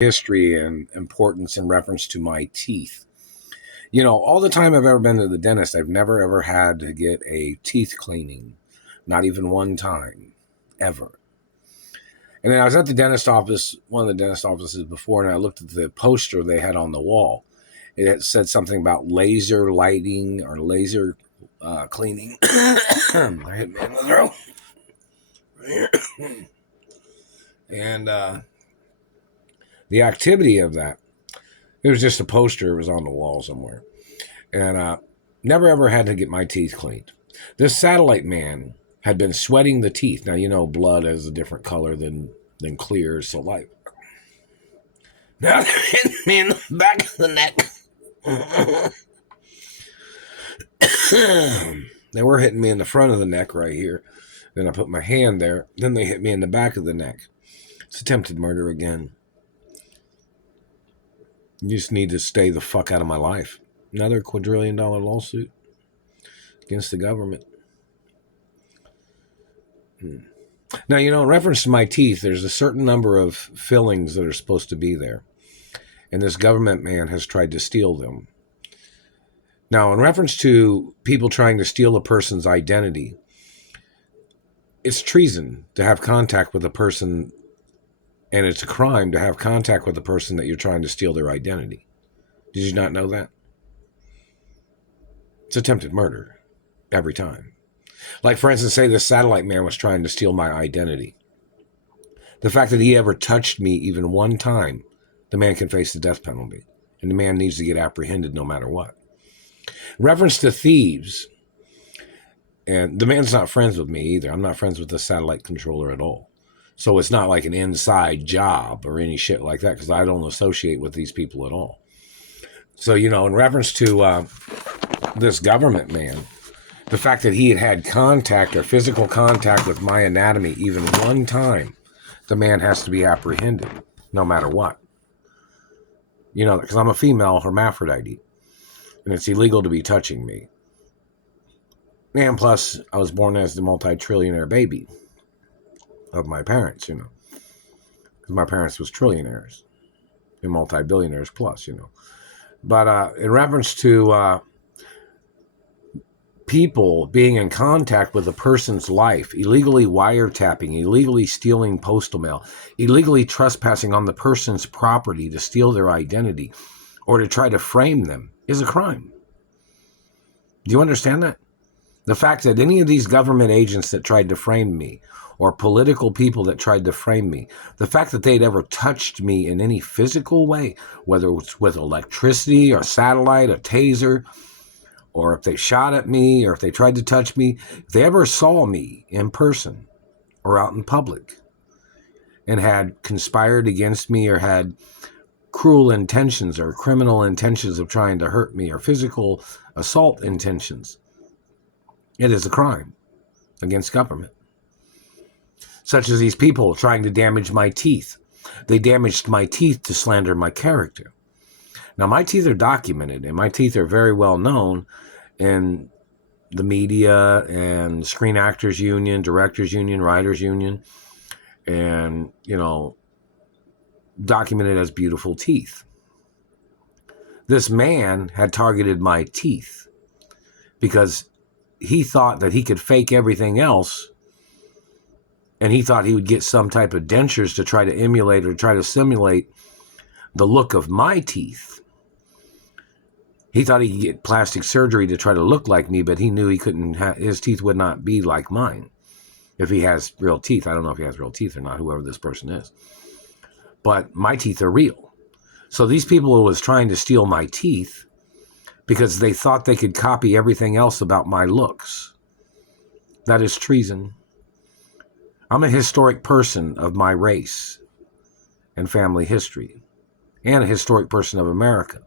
history and importance in reference to my teeth. You know, all the time I've ever been to the dentist, I've never ever had to get a teeth cleaning. Not even one time, ever. And then I was at the dentist office, one of the dentist offices before, and I looked at the poster they had on the wall. It said something about laser lighting or laser cleaning. I hit me in the throat. And the activity of that, it was just a poster. It was on the wall somewhere. And never ever had to get my teeth cleaned. This satellite man had been sweating the teeth. Now, you know, blood has a different color than clear saliva. Now they're hitting me in the back of the neck. They were hitting me in the front of the neck right here. Then I put my hand there. Then they hit me in the back of the neck. It's attempted murder again. You just need to stay the fuck out of my life. Another quadrillion-dollar lawsuit against the government. Now, you know, in reference to my teeth, there's a certain number of fillings that are supposed to be there. And this government man has tried to steal them. Now, in reference to people trying to steal a person's identity, it's treason to have contact with a person, and it's a crime to have contact with the person that you're trying to steal their identity. Did you not know that? It's attempted murder every time. Like, for instance, say this satellite man was trying to steal my identity. The fact that he ever touched me even one time, the man can face the death penalty. And the man needs to get apprehended no matter what. In reference to thieves, and the man's not friends with me either. I'm not friends with the satellite controller at all. So it's not like an inside job or any shit like that, because I don't associate with these people at all. So, you know, in reference to this government man, the fact that he had contact or physical contact with my anatomy even one time, the man has to be apprehended no matter what. You know, because I'm a female hermaphrodite, and it's illegal to be touching me. And plus, I was born as the multi-trillionaire baby of my parents, you know. Because my parents was trillionaires and multi-billionaires plus, you know. But in reference to people being in contact with a person's life, illegally wiretapping, illegally stealing postal mail, illegally trespassing on the person's property to steal their identity or to try to frame them is a crime. Do you understand that? The fact that any of these government agents that tried to frame me or political people that tried to frame me, the fact that they'd ever touched me in any physical way, whether it's with electricity or satellite, a taser, or if they shot at me, or if they tried to touch me, if they ever saw me in person or out in public and had conspired against me or had cruel intentions or criminal intentions of trying to hurt me or physical assault intentions, it is a crime against government. Such as these people trying to damage my teeth. They damaged my teeth to slander my character. Now, my teeth are documented, and my teeth are very well known in the media and Screen Actors Union, Directors Union, Writers Union, and, you know, documented as beautiful teeth. This man had targeted my teeth because he thought that he could fake everything else, and he thought he would get some type of dentures to try to emulate or try to simulate the look of my teeth. He thought he could get plastic surgery to try to look like me, but he knew he couldn't. His teeth would not be like mine if he has real teeth. I don't know if he has real teeth or not, whoever this person is. But my teeth are real. So these people who was trying to steal my teeth because they thought they could copy everything else about my looks. That is treason. I'm a historic person of my race and family history, and a historic person of America.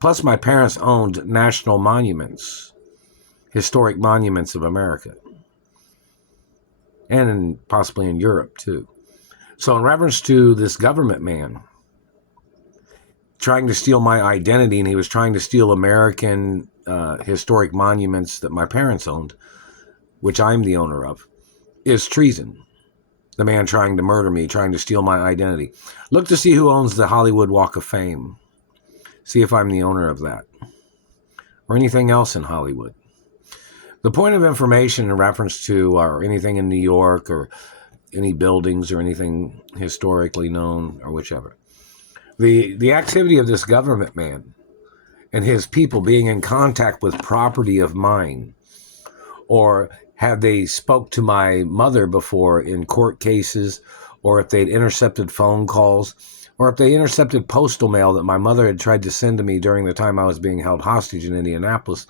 Plus, my parents owned national monuments, historic monuments of America, and possibly in Europe, too. So in reference to this government man trying to steal my identity, and he was trying to steal American historic monuments that my parents owned, which I'm the owner of, is treason. The man trying to murder me, trying to steal my identity. Look to see who owns the Hollywood Walk of Fame. See if I'm the owner of that. Or anything else in Hollywood. The point of information in reference to or anything in New York or any buildings or anything historically known or whichever. The activity of this government man and his people being in contact with property of mine, or have they spoke to my mother before in court cases, or if they'd intercepted phone calls, or if they intercepted postal mail that my mother had tried to send to me during the time I was being held hostage in Indianapolis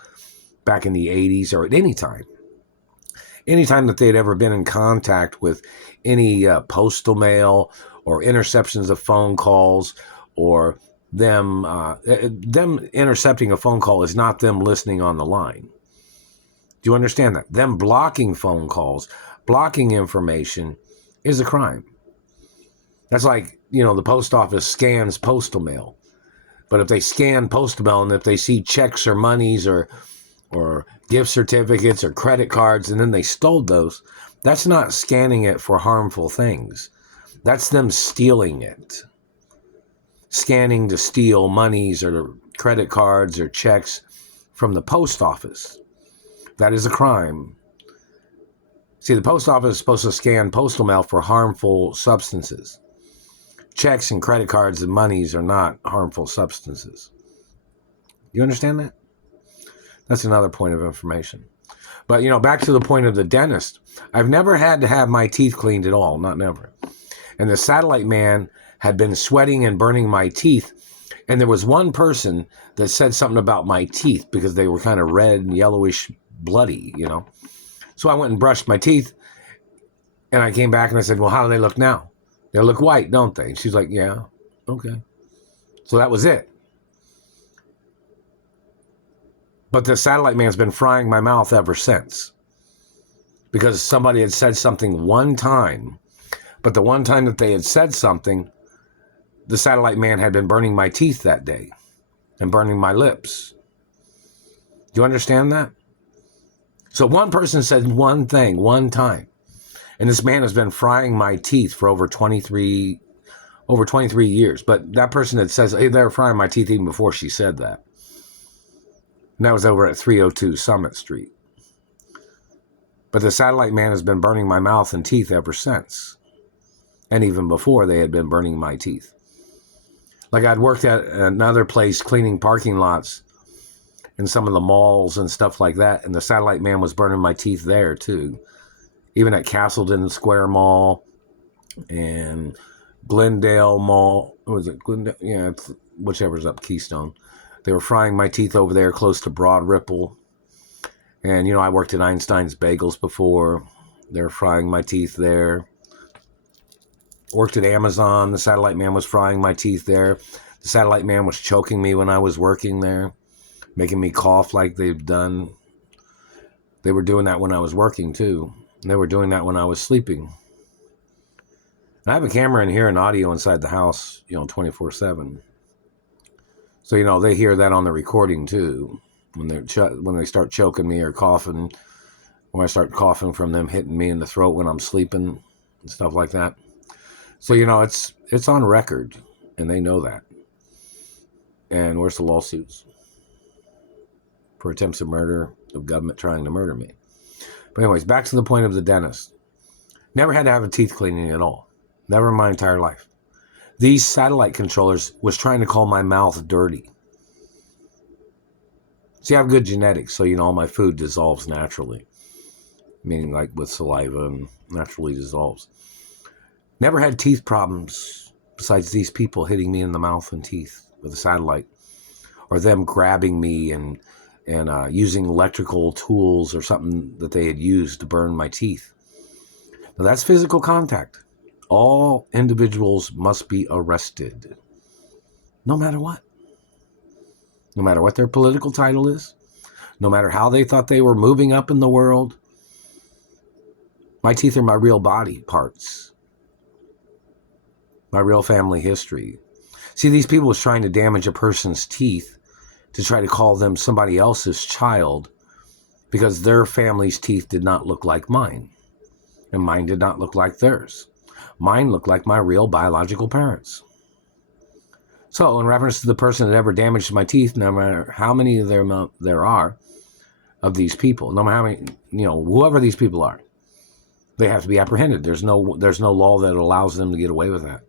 back in the 80s, or at any time that they'd ever been in contact with any postal mail or interceptions of phone calls, or them intercepting a phone call is not them listening on the line. Do you understand that? Them blocking phone calls, blocking information is a crime. That's like, the post office scans postal mail. But if they scan postal mail and if they see checks or monies or gift certificates or credit cards and then they stole those, that's not scanning it for harmful things. That's them stealing it. Scanning to steal monies or credit cards or checks from the post office. That is a crime. See, the post office is supposed to scan postal mail for harmful substances. Checks and credit cards and monies are not harmful substances. You understand that? That's another point of information. But, back to the point of the dentist. I've never had to have my teeth cleaned at all. Not never. And the satellite man had been sweating and burning my teeth. And there was one person that said something about my teeth because they were kind of red and yellowish bloody, So I went and brushed my teeth. And I came back and I said, well, how do they look now? They look white, don't they? And she's like, yeah, okay. So that was it. But the satellite man's been frying my mouth ever since. Because somebody had said something one time. But the one time that they had said something, the satellite man had been burning my teeth that day. And burning my lips. Do you understand that? So one person said one thing, one time. And this man has been frying my teeth for over 23 years. But that person that says, hey, they were frying my teeth even before she said that. And that was over at 302 Summit Street. But the satellite man has been burning my mouth and teeth ever since. And even before they had been burning my teeth. Like I'd worked at another place cleaning parking lots in some of the malls and stuff like that. And the satellite man was burning my teeth there too. Even at Castleton Square Mall and Glendale Mall. What was it? Glendale? Yeah, it's whichever's up Keystone. They were frying my teeth over there close to Broad Ripple. And, I worked at Einstein's Bagels before. They were frying my teeth there. Worked at Amazon. The satellite man was frying my teeth there. The satellite man was choking me when I was working there, making me cough like they've done. They were doing that when I was working, too. And they were doing that when I was sleeping. And I have a camera in here and audio inside the house, 24/7. So, they hear that on the recording, too. When they start choking me or coughing, or I start coughing from them hitting me in the throat when I'm sleeping and stuff like that. So, it's on record, and they know that. And where's the lawsuits? For attempts of murder, of government trying to murder me. But anyways, back to the point of the dentist. Never had to have a teeth cleaning at all. Never in my entire life. These satellite controllers was trying to call my mouth dirty. See, I have good genetics, so, all my food dissolves naturally. Meaning like with saliva and naturally dissolves. Never had teeth problems besides these people hitting me in the mouth and teeth with a satellite. Or them grabbing me and using electrical tools or something that they had used to burn my teeth. Now that's physical contact. All individuals must be arrested. No matter what. No matter what their political title is. No matter how they thought they were moving up in the world. My teeth are my real body parts. My real family history. See, these people was trying to damage a person's teeth to try to call them somebody else's child because their family's teeth did not look like mine. And mine did not look like theirs. Mine look like my real biological parents. So, in reference to the person that ever damaged my teeth, no matter how many of them there are of these people, no matter how many, whoever these people are, they have to be apprehended. There's no law that allows them to get away with that.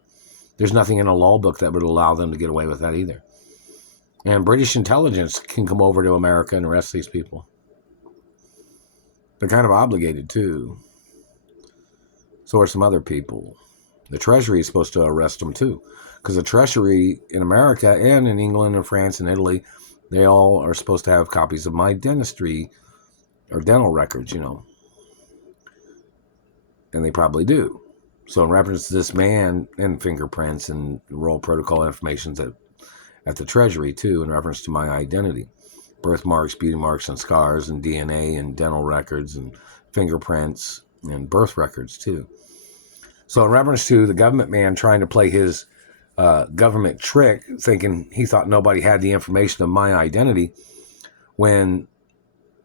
There's nothing in a law book that would allow them to get away with that either. And British intelligence can come over to America and arrest these people. They're kind of obligated too. So are some other people. The Treasury is supposed to arrest them too, because the Treasury in America and in England and France and Italy, they all are supposed to have copies of my dentistry or dental records, and they probably do. So in reference to this man, and fingerprints and roll protocol information at the Treasury too, in reference to my identity, birthmarks, beauty marks, and scars, and DNA, and dental records, and fingerprints, and birth records too. So in reference to the government man trying to play his government trick, thinking he thought nobody had the information of my identity, when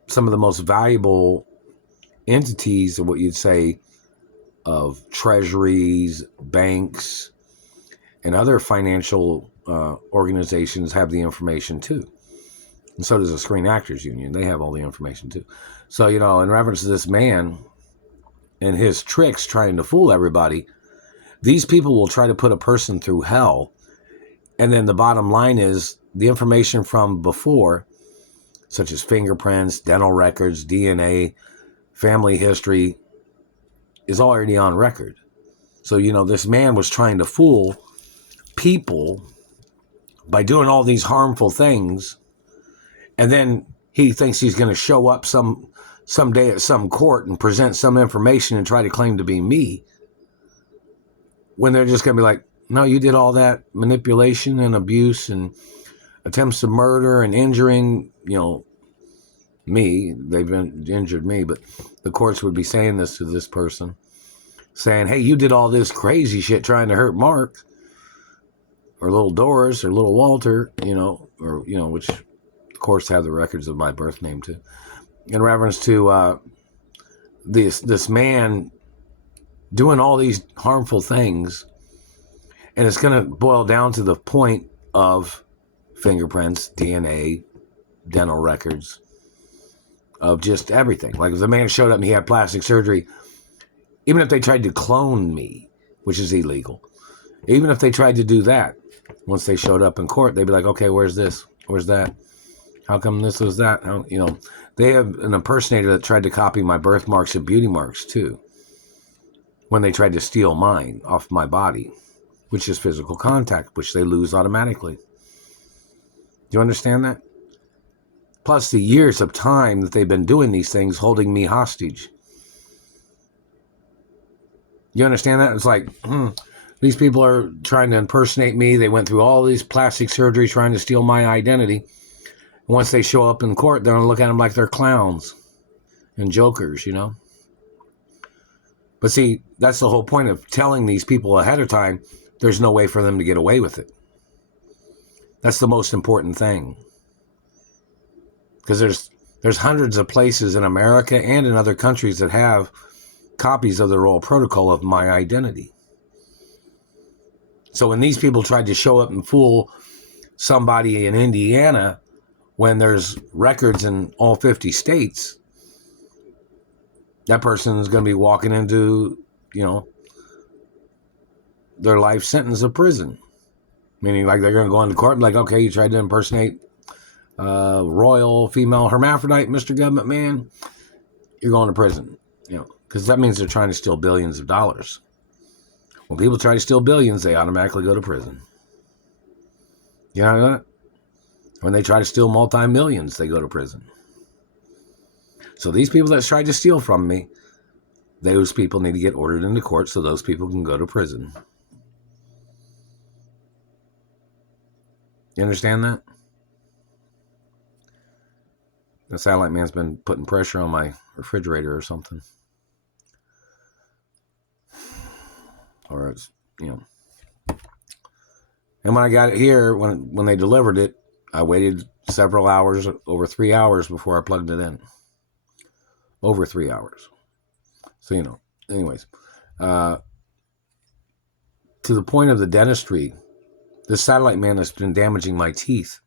some of the most valuable entities of what you'd say of treasuries, banks, and other financial organizations have the information too. And so does the Screen Actors Union. They have all the information too. So, in reference to this man and his tricks trying to fool everybody, these people will try to put a person through hell. And then the bottom line is the information from before, such as fingerprints, dental records, DNA, family history, is already on record. So, this man was trying to fool people by doing all these harmful things. And then he thinks he's going to show up someday at some court and present some information and try to claim to be me, when they're just going to be like, no, you did all that manipulation and abuse and attempts to murder and injuring, me. They've been injured me, but the courts would be saying this to this person, saying, hey, you did all this crazy shit trying to hurt Mark or little Doris or little Walter, which of course have the records of my birth name too, in reference to this man doing all these harmful things. And it's going to boil down to the point of fingerprints, DNA, dental records, of just everything. Like if the man showed up and he had plastic surgery, even if they tried to clone me, which is illegal, even if they tried to do that, once they showed up in court, they'd be like, okay, where's this? Where's that? How come this was that? They have an impersonator that tried to copy my birthmarks and beauty marks too, when they tried to steal mine off my body, which is physical contact, which they lose automatically. Do you understand that? Plus the years of time that they've been doing these things, holding me hostage. You understand that? It's like, these people are trying to impersonate me. They went through all these plastic surgery trying to steal my identity. Once they show up in court, they're going to look at them like they're clowns and jokers, But see, that's the whole point of telling these people ahead of time, there's no way for them to get away with it. That's the most important thing. Because there's hundreds of places in America and in other countries that have copies of the royal protocol of my identity. So when these people tried to show up and fool somebody in Indiana, when there's records in all 50 states, that person is going to be walking into, their life sentence of prison. Meaning like they're going to go into court and like, okay, you tried to impersonate royal female hermaphrodite, Mr. Government Man, you're going to prison. Because that means they're trying to steal billions of dollars. When people try to steal billions, they automatically go to prison. You know what? When they try to steal multi-millions, they go to prison. So these people that tried to steal from me, those people need to get ordered into court so those people can go to prison. You understand that? The satellite man's been putting pressure on my refrigerator or something. Or it's, And when I got it here, when they delivered it, I waited several hours, over 3 hours before I plugged it in. Over 3 hours. So, anyways. to the point of the dentistry, this satellite man has been damaging my teeth.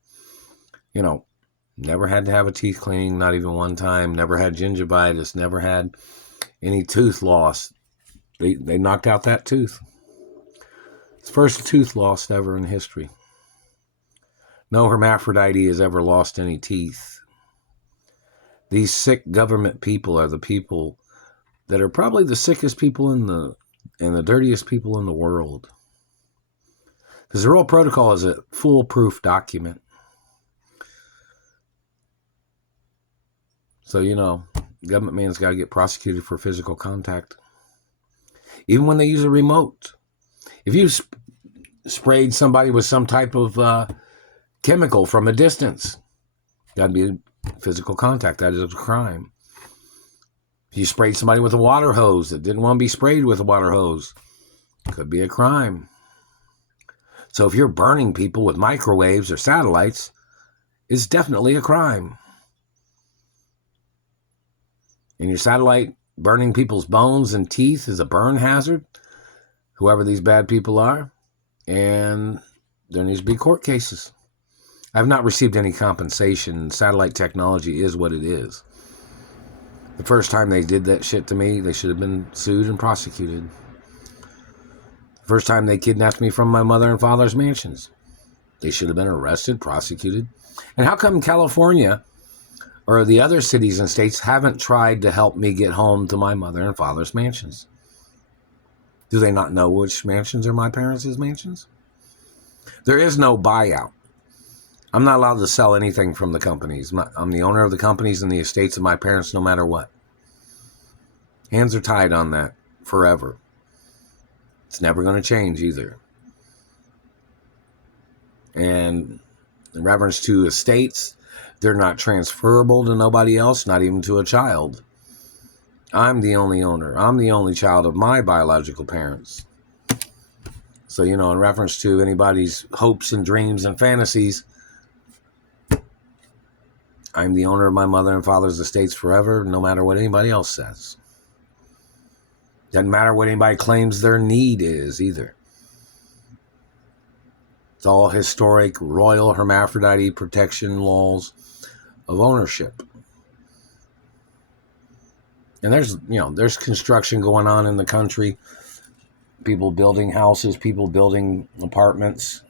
Never had to have a teeth cleaning, not even one time. Never had gingivitis, never had any tooth loss. They knocked out that tooth. It's the first tooth lost ever in history. No hermaphrodite has ever lost any teeth. These sick government people are the people that are probably the sickest people and the dirtiest people in the world. Because the Royal Protocol is a foolproof document. So, government man's got to get prosecuted for physical contact. Even when they use a remote. If you sprayed somebody with some type of chemical from a distance, got to be physical contact. That is a crime. If you sprayed somebody with a water hose that didn't want to be sprayed with a water hose, could be a crime. So if you're burning people with microwaves or satellites, it's definitely a crime. And your satellite burning people's bones and teeth is a burn hazard, whoever these bad people are. And there needs to be court cases. I've not received any compensation. Satellite technology is what it is. The first time they did that shit to me, they should have been sued and prosecuted. The first time they kidnapped me from my mother and father's mansions, they should have been arrested, prosecuted. And how come California or the other cities and states haven't tried to help me get home to my mother and father's mansions? Do they not know which mansions are my parents' mansions? There is no buyout. I'm not allowed to sell anything from the companies. I'm the owner of the companies and the estates of my parents no matter what. Hands are tied on that forever. It's never going to change either. And in reference to estates, they're not transferable to nobody else, not even to a child. I'm the only owner. I'm the only child of my biological parents. So, in reference to anybody's hopes and dreams and fantasies, I'm the owner of my mother and father's estates forever, no matter what anybody else says. Doesn't matter what anybody claims their need is either. It's all historic, royal hermaphrodite protection laws of ownership. And there's construction going on in the country. People building houses, people building apartments.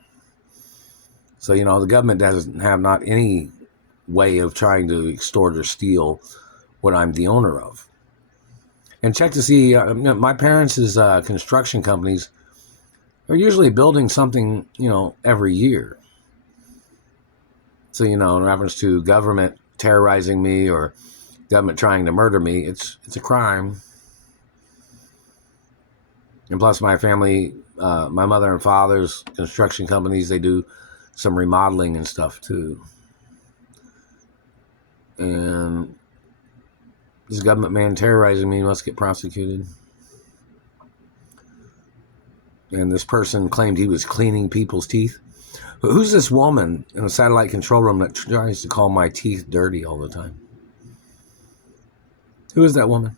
So, the government doesn't have not any way of trying to extort or steal what I'm the owner of. And check to see, my parents' construction companies are usually building something, every year. So, in reference to government terrorizing me or government trying to murder me, it's a crime. And plus my family, my mother and father's construction companies, they do some remodeling and stuff too. And this government man terrorizing me must get prosecuted. And this person claimed he was cleaning people's teeth. But who's this woman in the satellite control room that tries to call my teeth dirty all the time? Who is that woman?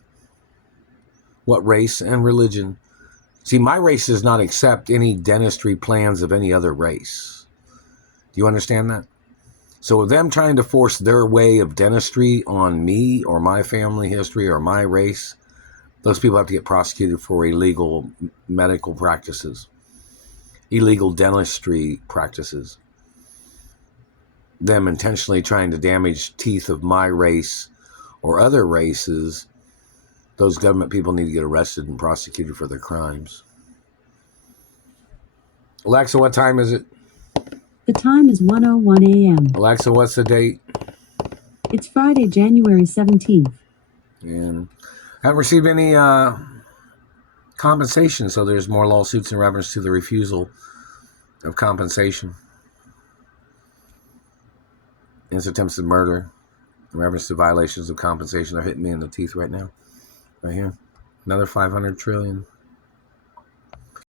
What race and religion? See, my race does not accept any dentistry plans of any other race. Do you understand that? So with them trying to force their way of dentistry on me or my family history or my race, those people have to get prosecuted for illegal medical practices, illegal dentistry practices. Them intentionally trying to damage teeth of my race or other races, those government people need to get arrested and prosecuted for their crimes. Alexa, what time is it? The time is 1:01 a.m. Alexa, what's the date? It's Friday, January 17th. And I haven't received any compensation, so there's more lawsuits in reference to the refusal of compensation. It's attempts of murder in reference to violations of compensation. They're hitting me in the teeth right now. Right here. Another 500 trillion.